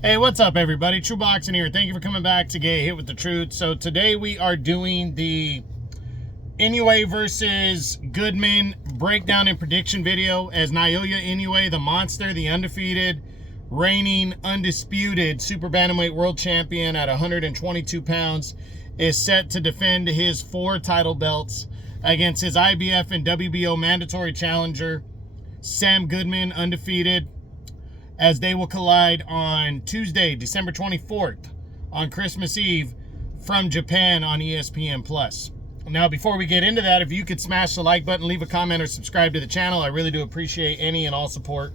Hey, what's up, everybody? True Boxing here. Thank you for coming back to Get Hit with the Truth. So today we are doing the Inoue versus Goodman breakdown and prediction video, as Naoya Inoue, the monster, the undefeated, reigning, undisputed Super Bantamweight world champion at 122 pounds, is set to defend his 4 title belts against his IBF and WBO mandatory challenger, Sam Goodman, undefeated, as they will collide on Tuesday, December 24th, on Christmas Eve, from Japan on ESPN+. Now, before we get into that, if you could smash the like button, leave a comment, or subscribe to the channel, I really do appreciate any and all support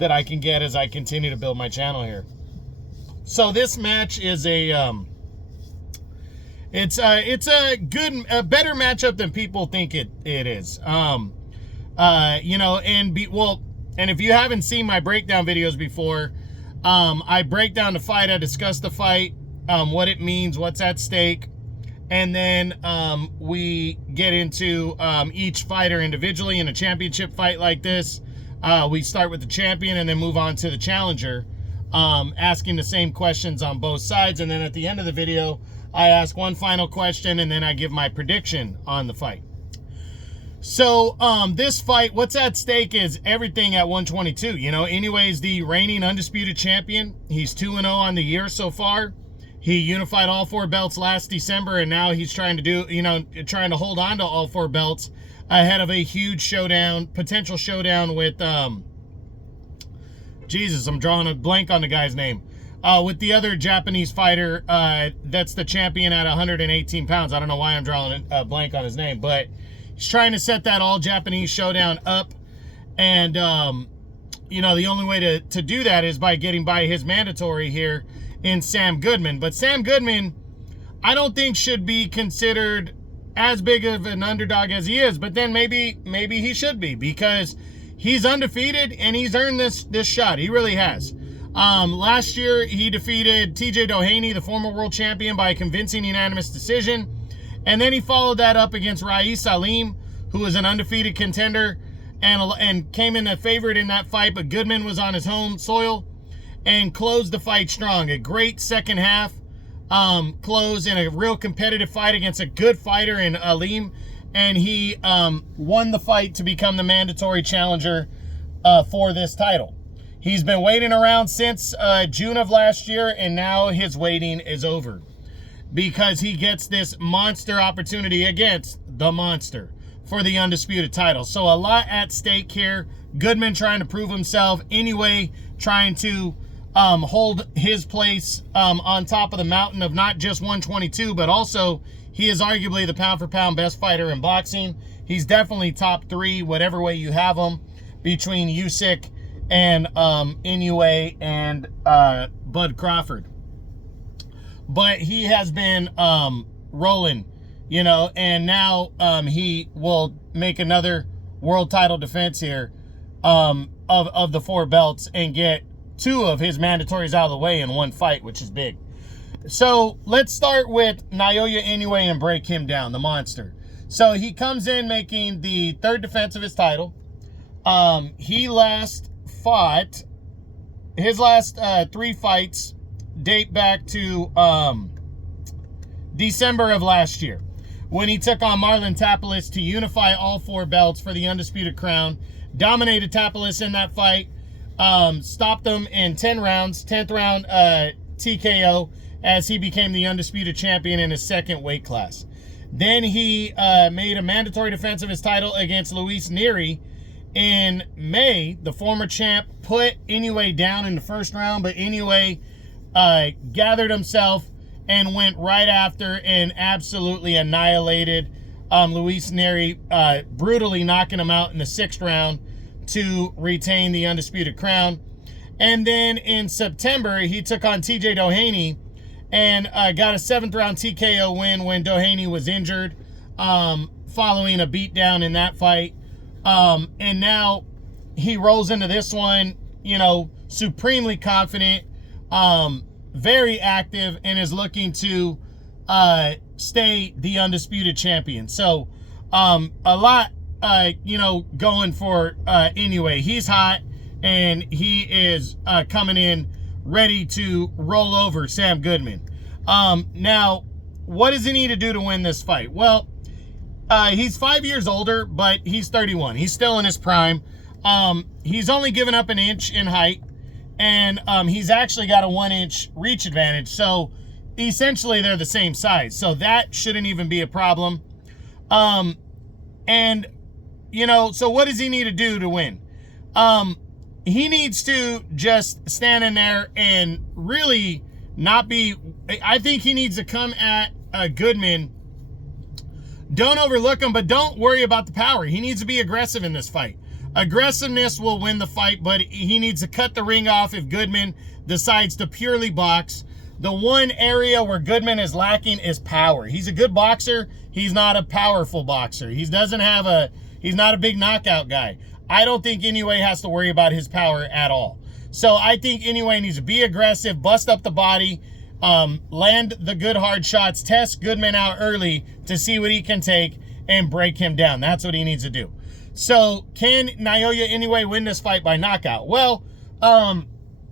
that I can get as I continue to build my channel here. So this match is it's a better matchup than people think it is. And if you haven't seen my breakdown videos before, I break down the fight, I discuss the fight, what it means, what's at stake, and then we get into each fighter individually. In a championship fight like this, we start with the champion and then move on to the challenger, asking the same questions on both sides. And then at the end of the video, I ask one final question and then I give my prediction on the fight. So, this fight, what's at stake is everything at 122. You know, Inoue is the reigning undisputed champion. He's 2-0 on the year so far. He unified all 4 belts last December, and now he's trying to trying to hold on to all 4 belts ahead of a huge showdown, potential showdown with, Jesus, I'm drawing a blank on the guy's name. With the other Japanese fighter, that's the champion at 118 pounds. I don't know why I'm drawing a blank on his name, but he's trying to set that all-Japanese showdown up. And, the only way to do that is by getting by his mandatory here in Sam Goodman. But Sam Goodman, I don't think should be considered as big of an underdog as he is. But then maybe he should be, because he's undefeated and he's earned this shot. He really has. Last year, he defeated TJ Doheny, the former world champion, by a convincing unanimous decision. And then he followed that up against Rais Salim, who was an undefeated contender, and came in a favorite in that fight, but Goodman was on his home soil and closed the fight strong. A great second half close in a real competitive fight against a good fighter in Alim, and he won the fight to become the mandatory challenger for this title. He's been waiting around since June of last year, and now his waiting is over, because he gets this monster opportunity against the monster for the undisputed title. So a lot at stake here. Goodman trying to prove himself, Inoue trying to hold his place on top of the mountain of not just 122, but also he is arguably the pound-for-pound best fighter in boxing. He's definitely top 3, whatever way you have him, between Usyk and Inoue and Bud Crawford. But he has been rolling, and now he will make another world title defense here of the 4 belts and get 2 of his mandatories out of the way in one fight, which is big. So let's start with Naoya Inoue and break him down, the monster. So he comes in making the 3rd defense of his title. He last fought, his last 3 fights date back to December of last year, when he took on Marlon Tapales to unify all 4 belts for the undisputed crown. Dominated Tapales in that fight, stopped him in 10 rounds, 10th round TKO, as he became the undisputed champion in his 2nd weight class. Then he made a mandatory defense of his title against Luis Nery in May. The former champ put Inoue down in the 1st round, but Inoue gathered himself and went right after and absolutely annihilated Luis Nery, brutally knocking him out in the 6th round to retain the undisputed crown. And then in September, he took on TJ Doheny and got a 7th round TKO win when Doheny was injured, following a beatdown in that fight. And now he rolls into this one, supremely confident, very active, and is looking to stay the undisputed champion. So a lot going for Inoue. He's hot, and he is coming in ready to roll over Sam Goodman. Now, what does he need to do to win this fight? Well, he's 5 years older, but he's 31. He's still in his prime. He's only given up an inch in height, and he's actually got a 1-inch reach advantage. So essentially they're the same size. So that shouldn't even be a problem. And, you know, so what does he need to do to win? He needs to just stand in there and really not be, I think he needs to come at Goodman. Don't overlook him, but don't worry about the power. He needs to be aggressive in this fight. Aggressiveness will win the fight, but he needs to cut the ring off if Goodman decides to purely box. The one area where Goodman is lacking is power. He's a good boxer. He's not a powerful boxer. He's not a big knockout guy. I don't think Inoue has to worry about his power at all. So I think Inoue needs to be aggressive, bust up the body, land the good hard shots, test Goodman out early to see what he can take and break him down. That's what he needs to do. So can Naoya Inoue win this fight by knockout? Well,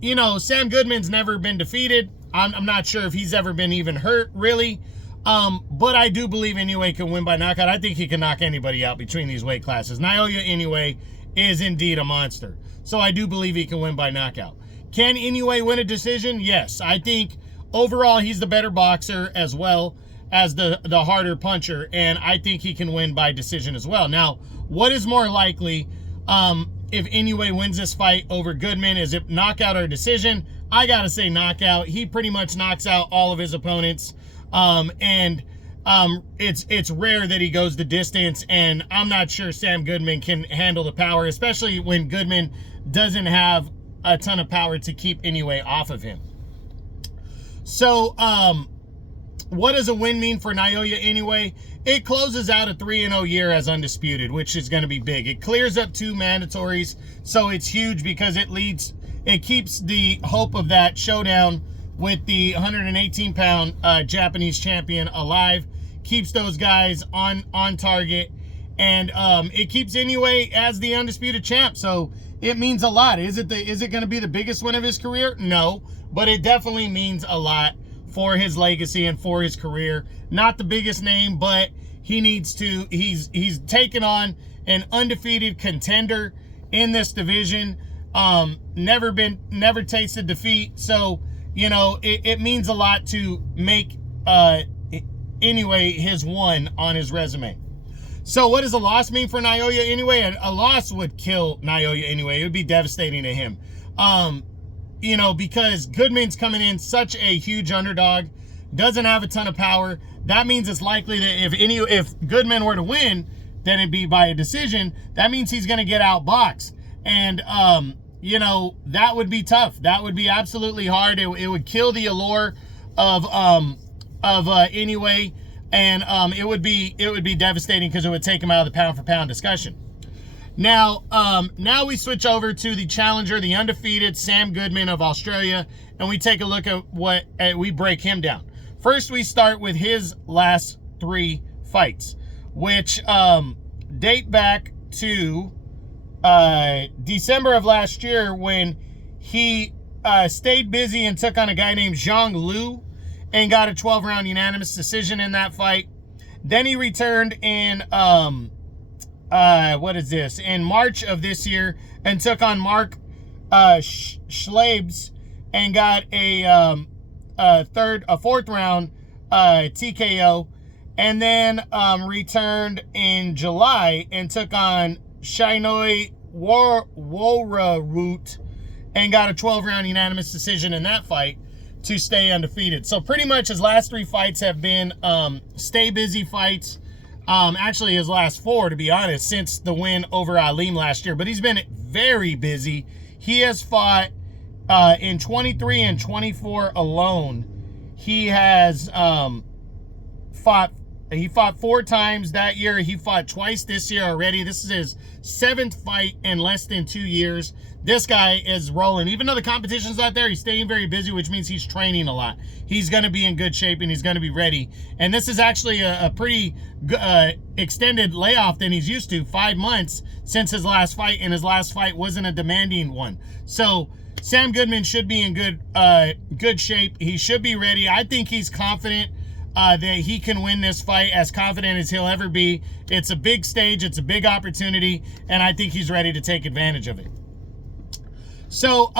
you know, Sam Goodman's never been defeated. I'm not sure if he's ever been even hurt, really. But I do believe Inoue can win by knockout. I think he can knock anybody out between these weight classes. Naoya Inoue is indeed a monster. So I do believe he can win by knockout. Can Inoue win a decision? Yes. I think overall he's the better boxer as well as the harder puncher. And I think he can win by decision as well. Now, what is more likely if Inoue wins this fight over Goodman? Is it knockout or decision? I got to say knockout. He pretty much knocks out all of his opponents. It's rare that he goes the distance, and I'm not sure Sam Goodman can handle the power, especially when Goodman doesn't have a ton of power to keep Inoue off of him. So, what does a win mean for Naoya Inoue? It closes out a 3-0 year as undisputed, which is going to be big. It clears up 2 mandatories, so it's huge because it keeps the hope of that showdown with the 118-pound Japanese champion alive, keeps those guys on target, and it keeps Inoue as the undisputed champ. So it means a lot. Is it going to be the biggest win of his career? No, but it definitely means a lot for his legacy and for his career. Not the biggest name, but he needs to. He's taken on an undefeated contender in this division. Never tasted defeat. So, you know, it means a lot to make Inoue his one on his resume. So what does a loss mean for Naoya Inoue? A loss would kill Naoya Inoue. It would be devastating to him. You know, because Goodman's coming in such a huge underdog, doesn't have a ton of power. That means it's likely that if Goodman were to win, then it'd be by a decision. That means he's going to get outboxed. And, you know, that would be tough. That would be absolutely hard. It would kill the allure of Inoue, and it would be devastating because it would take him out of the pound for pound discussion. Now now we switch over to the challenger, the undefeated Sam Goodman of Australia, and we take a look at what we break him down. First, we start with his last 3 fights, which date back to December of last year, when he stayed busy and took on a guy named Zhang Lu and got a 12-round unanimous decision in that fight. Then he returned in in March of this year and took on Mark Schlabs and got a 4th round TKO, and then returned in July and took on Inoue Woraroot and got a 12-round unanimous decision in that fight to stay undefeated. So pretty much his last 3 fights have been stay busy fights. Actually his last 4, to be honest, since the win over Aleem last year. But he's been very busy. He has fought in 23 and 24 alone. He has fought 4 times that year. He fought twice this year already. This is his 7th fight in less than 2 years. This guy is rolling. Even though the competition's not there, he's staying very busy, which means he's training a lot. He's going to be in good shape and he's going to be ready. And this is actually a pretty extended layoff than he's used to. 5 months since his last fight, and his last fight wasn't a demanding one. So Sam Goodman should be in good shape. He should be ready. I think he's confident that he can win this fight, as confident as he'll ever be. It's a big stage. It's a big opportunity, and I think he's ready to take advantage of it. So,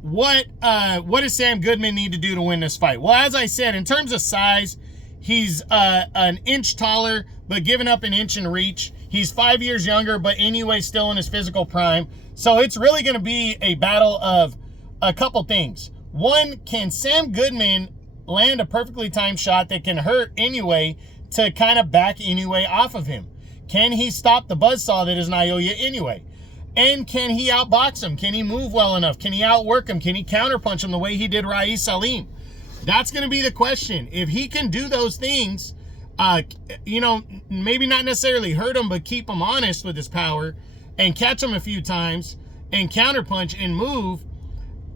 what does Sam Goodman need to do to win this fight? Well, as I said, in terms of size, he's an inch taller, but giving up an inch in reach. He's 5 years younger, but Inoue still in his physical prime. So it's really going to be a battle of a couple things. One, can Sam Goodman land a perfectly timed shot that can hurt Inoue to kind of back Inoue off of him? Can he stop the buzzsaw that is Naoya Inoue? And can he outbox him? Can he move well enough? Can he outwork him? Can he counterpunch him the way he did Rais Salim? That's going to be the question. If he can do those things, maybe not necessarily hurt him, but keep him honest with his power and catch him a few times and counterpunch and move,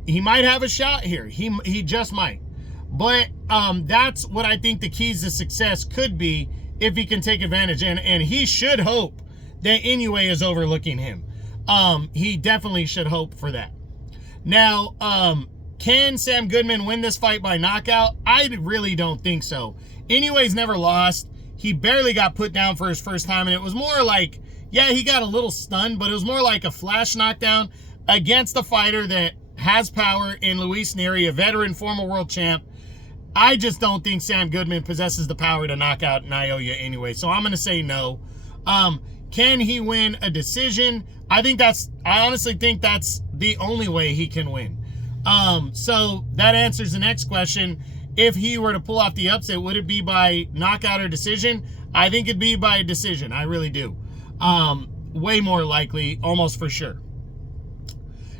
he might have a shot here. He just might. But that's what I think the keys to success could be if he can take advantage. And he should hope that Inoue is overlooking him. He definitely should hope for that. Now, can Sam Goodman win this fight by knockout? I really don't think so. Inoue's never lost. He barely got put down for his first time, and it was more like, yeah, he got a little stunned, but it was more like a flash knockdown against a fighter that has power in Luis Nery, a veteran former world champ. I just don't think Sam Goodman possesses the power to knock out Naoya Inoue, so I'm going to say no. Can he win a decision? I honestly think that's the only way he can win. So that answers the next question. If he were to pull off the upset, would it be by knockout or decision? I think it'd be by decision. I really do. Way more likely, almost for sure.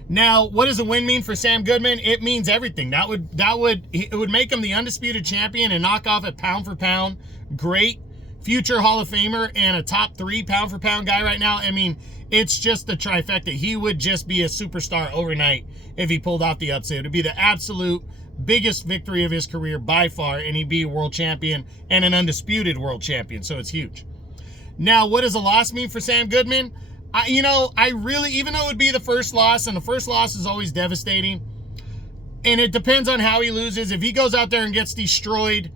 Now, what does a win mean for Sam Goodman? It means everything. It would make him the undisputed champion and knock off a pound for pound great future Hall of Famer and a top 3 pound for pound guy right now. I mean, it's just the trifecta. He would just be a superstar overnight if he pulled off the upset. It would be the absolute biggest victory of his career by far, and he'd be a world champion and an undisputed world champion, so it's huge. Now, what does a loss mean for Sam Goodman? I really, even though it would be the first loss, and the first loss is always devastating, and it depends on how he loses. If he goes out there and gets destroyed,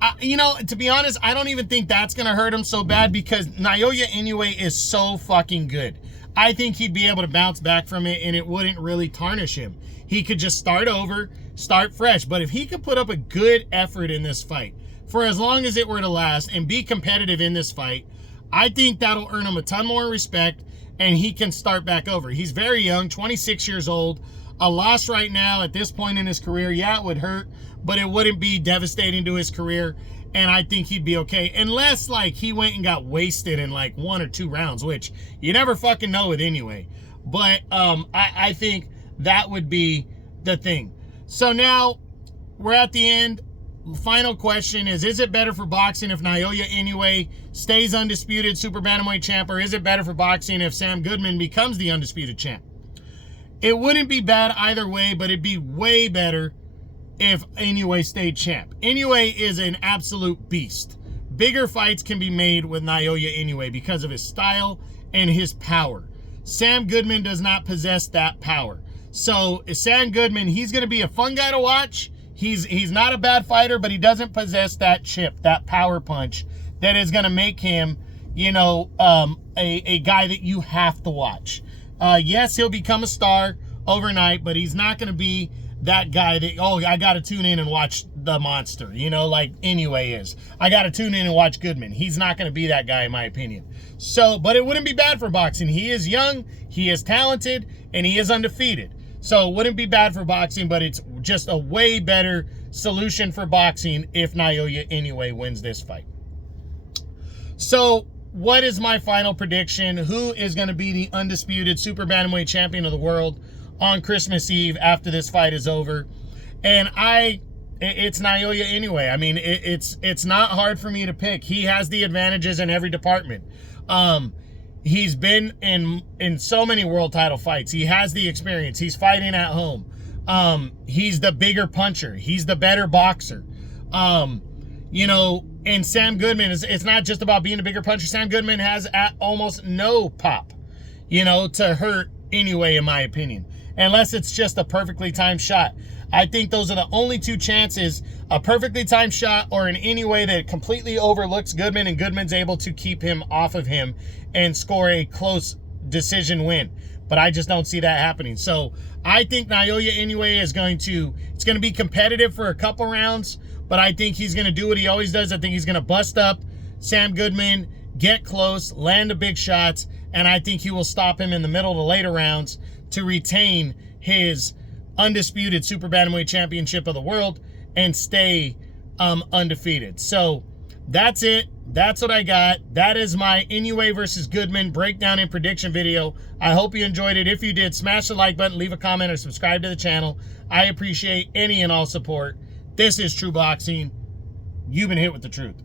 to be honest, I don't even think that's going to hurt him so bad, because Naoya Inoue is so fucking good. I think he'd be able to bounce back from it, and it wouldn't really tarnish him. He could just start over, start fresh. But if he could put up a good effort in this fight for as long as it were to last and be competitive in this fight, I think that'll earn him a ton more respect, and he can start back over. He's very young, 26 years old. A loss right now at this point in his career, yeah, it would hurt, but it wouldn't be devastating to his career, and I think he'd be okay. Unless, he went and got wasted in, 1 or 2 rounds, which you never fucking know with Inoue. But I think that would be the thing. So now, we're at the end. Final question is it better for boxing if Naoya Inoue stays undisputed super bantamweight champ, or is it better for boxing if Sam Goodman becomes the undisputed champ? It wouldn't be bad either way, but it'd be way better if Inoue stayed champ. Inoue is an absolute beast. Bigger fights can be made with Naoya Inoue because of his style and his power. Sam Goodman does not possess that power. So Sam Goodman, he's going to be a fun guy to watch. He's not a bad fighter, but he doesn't possess that chip, that power punch that is going to make him, a guy that you have to watch. Yes, he'll become a star overnight, but he's not going to be that guy that, I got to tune in and watch the monster, like Inoue is. I got to tune in and watch Goodman. He's not going to be that guy, in my opinion. So, but it wouldn't be bad for boxing. He is young, he is talented, and he is undefeated. So it wouldn't be bad for boxing, but it's just a way better solution for boxing if Naoya Inoue wins this fight. So what is my final prediction? Who is going to be the undisputed super bantamweight champion of the world on Christmas Eve after this fight is over? And it's Naoya Inoue. I mean, it's not hard for me to pick. He has the advantages in every department. He's been in so many world title fights. He has the experience. He's fighting at home. He's the bigger puncher. He's the better boxer. And Sam Goodman, it's not just about being a bigger puncher. Sam Goodman has almost no pop, to hurt Inoue, in my opinion. unless it's just a perfectly timed shot. I think those are the only two chances, a perfectly timed shot or an Inoue that completely overlooks Goodman and Goodman's able to keep him off of him and score a close decision win. But I just don't see that happening. So I think Naoya Inoue is it's going to be competitive for a couple rounds, but I think he's going to do what he always does. I think he's going to bust up Sam Goodman, get close, land the big shots, and I think he will stop him in the middle of the later rounds to retain his undisputed super bantamweight championship of the world and stay undefeated. So that's it. That's what I got. That is my Inoue versus Goodman breakdown and prediction video. I hope you enjoyed it. If you did, smash the like button, leave a comment, or subscribe to the channel. I appreciate any and all support. This is True Boxing. You've been hit with the truth.